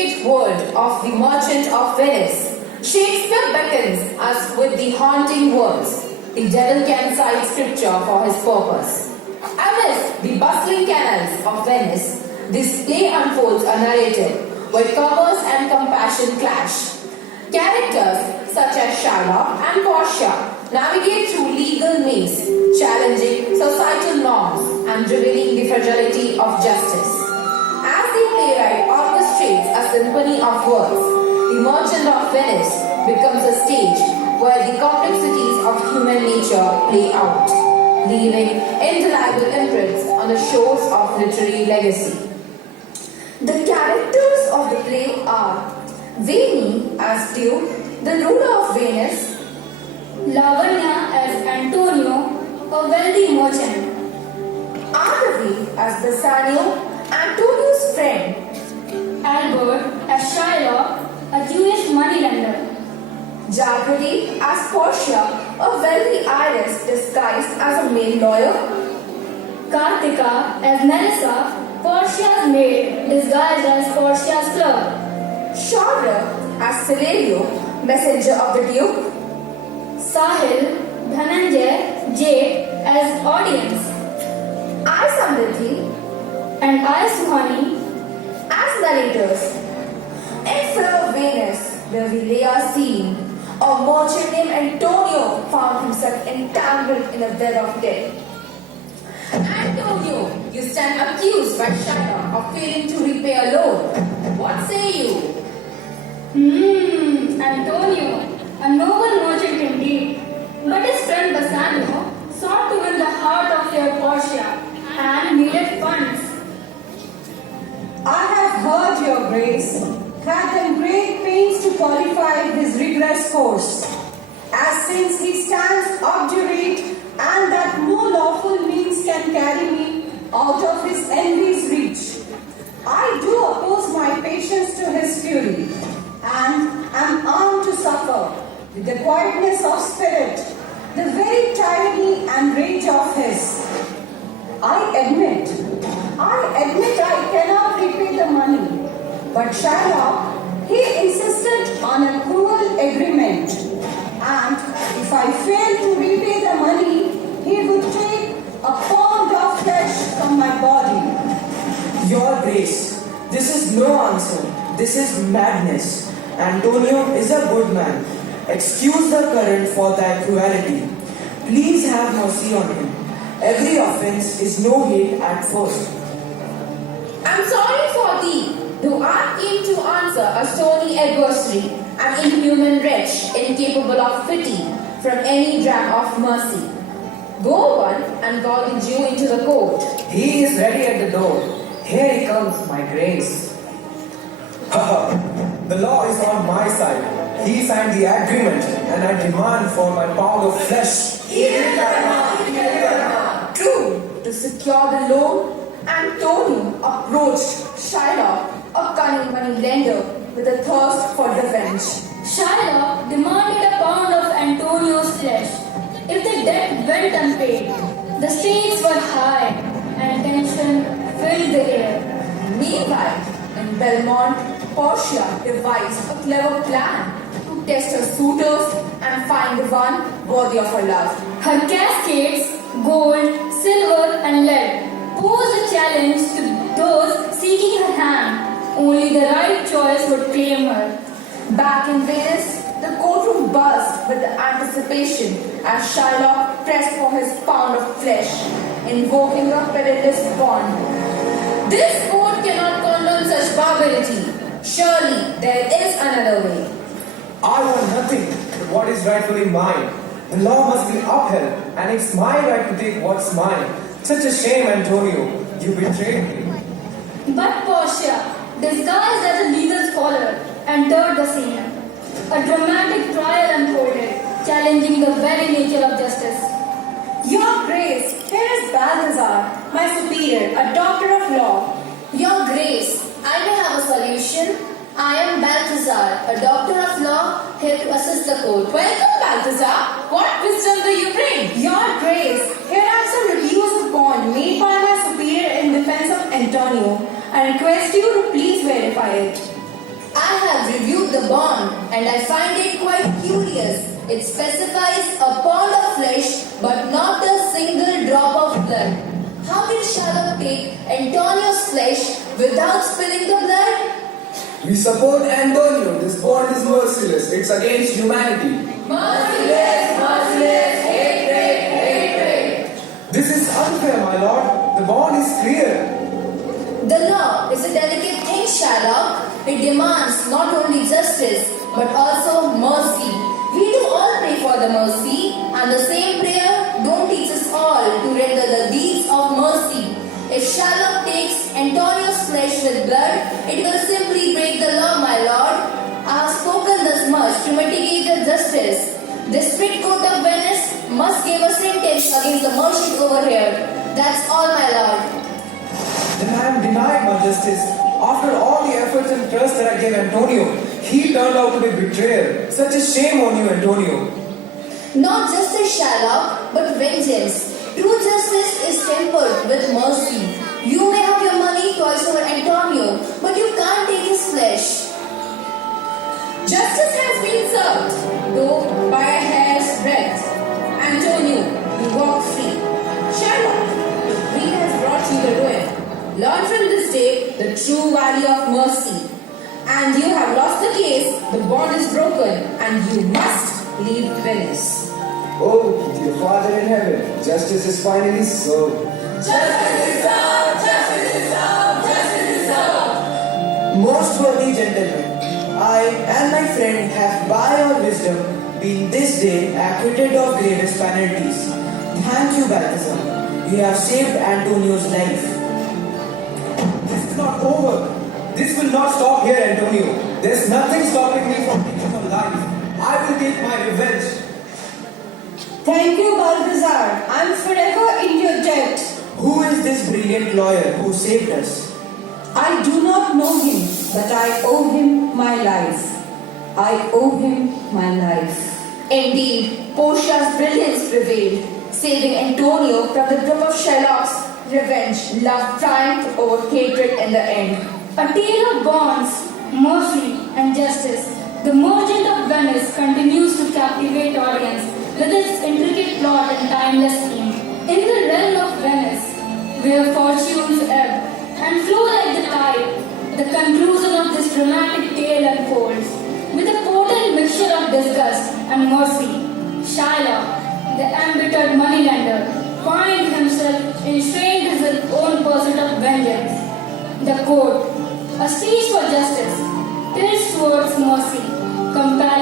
intricate world of the Merchant of Venice, Shakespeare beckons us with the haunting words, "The devil can cite scripture for his purpose." Amidst the bustling canals of Venice, this play unfolds a narrative where commerce and compassion clash. Characters such as Shylock and Portia navigate through legal maze, challenging societal norms and revealing the fragility of justice. As the playwright orchestrates a symphony of words, the Merchant of Venice becomes a stage where the complexities of human nature play out, leaving indelible imprints on the shores of literary legacy. The characters of the play are Veni as Duke, the ruler of Venice; Lavanya as Antonio, a wealthy merchant; Aravi as Bassanio, Antonio's friend; Albert as Shylock, a Jewish moneylender; Jaggery as Portia, a wealthy heiress disguised as a male lawyer; Kartika as Melissa, Portia's maid disguised as Portia's clerk; Shaurya as Celerio, messenger of the Duke; Sahil, Dhananjay, Jade as audience; I Samriddhi and I Suhani as narrators. In Fair of Venice, where we lay our scene, a merchant named Antonio found himself entangled in a web of debt. Antonio, you stand accused by Shylock of failing to repay a loan. What say you? Antonio, a noble merchant indeed, but his friend Bassanio sought to win the heart of your Portia and needed funds. I have heard your grace had taken great pains to qualify his rigorous course, as since he stands obdurate and that no lawful means can carry me out of his envy's reach. I do oppose my patience to his fury, and am armed to suffer with the quietness of spirit the very tyranny and rage of his. I admit I cannot repay the money, but Shylock, he insisted on a cruel agreement, and if I fail to repay the money, he would take a pound of flesh from my body. Your Grace, this is no answer. This is madness. Antonio is a good man. Excuse the current for thy cruelty. Please have mercy on him. Every offense is no hate at first. I'm sorry for thee, though I came to answer a stony adversary, an inhuman wretch incapable of pity from any dram of mercy. Go on and guide you into the court. He is ready at the door. Here he comes, my Grace. The law is on my side. He signed the agreement and I demand for my pound of flesh. True, to secure the loan, Antonio approached Shylock, a cunning money lender, with a thirst for revenge. Shylock demanded a pound of Antonio's flesh if the debt went unpaid. The stakes were high and tension filled the air. Meanwhile, in Belmont, Portia devised a clever plan to test her suitors and find the one worthy of her love. Her cascades, gold, silver, and lead posed a challenge to those seeking her hand. Only the right choice would claim her. Back in Venice, the courtroom buzzed with the anticipation as Shylock pressed for his pound of flesh, invoking a perilous bond. This court cannot condone such barbarity. Surely there is another way. I want nothing but what is rightfully mine. The law must be upheld and it's my right to take what's mine. Such a shame, Antonio. You betrayed me. But Portia, disguised as a legal scholar, entered the scene. A dramatic trial unfolded, challenging the very nature of justice. Your Grace, here is Balthazar, my superior, a doctor of law. Your Grace, I may have a solution. I am Balthazar, a doctor of law, here to assist the court. Welcome, Balthazar. What wisdom do you bring? Your Grace, here are some reviews of bond made by my superior in defense of Antonio. I request you to please verify it. I have reviewed the bond and I find it quite curious. It specifies a pound of flesh but not a single drop of blood. How did Shylock take Antonio's flesh without spilling the blood? We support Antonio. This bond is merciless. It's against humanity. Merciless, merciless, hatred, hatred. This is unfair, my lord. The bond is clear. The law is a delicate thing, Shylock. It demands not only justice but also mercy. We do all pray for the mercy, and the same prayer don't teach us all to render the deeds of mercy. If Shylock takes Antonio's flesh with blood, it will simply break the law, my lord. I have spoken thus much to mitigate the justice. The strict court of Venice must give a sentence against the merchant over here. That's all, my lord. Then I am denied my justice. After all the efforts and trust that I gave Antonio, he turned out to be betrayer. Such a shame on you, Antonio. Not justice, Shylock, but vengeance. True justice is tempered with mercy. You may have your money twice over Antonio, but you can't take his flesh. Justice has been served, though by a hair's breadth. Antonio, you walk free. Shylock, the greed has brought you the ruin. Learn from this day the true value of mercy. And you have lost the case, the bond is broken, and you must leave Venice. Oh, dear Father in heaven, justice is finally served. Justice is served, justice is served, justice is served. Most worthy gentlemen, I and my friend have by your wisdom been this day acquitted of gravest penalties. Thank you, Balthazar. You have saved Antonio's life. This is not over. This will not stop here, Antonio. There's nothing stopping me from taking your life. I will take my revenge. Thank you, Balthazar. I'm forever in your debt. Who is this brilliant lawyer who saved us? I do not know him, but I owe him my life. I owe him my life. Indeed, Portia's brilliance prevailed, saving Antonio from the grip of Shylock's revenge. Love triumphed over hatred in the end. A tale of bonds, mercy, and justice. The Merchant of Venice continues to captivate audience with its intricate plot and timeless theme. In the realm of Venice, where fortunes ebb and flow like the tide, the conclusion of this dramatic tale unfolds. With a potent mixture of disgust and mercy, Shylock, the embittered moneylender, finds himself enshrined in his own pursuit of vengeance. The court, a stage for justice, tilts towards mercy, compelling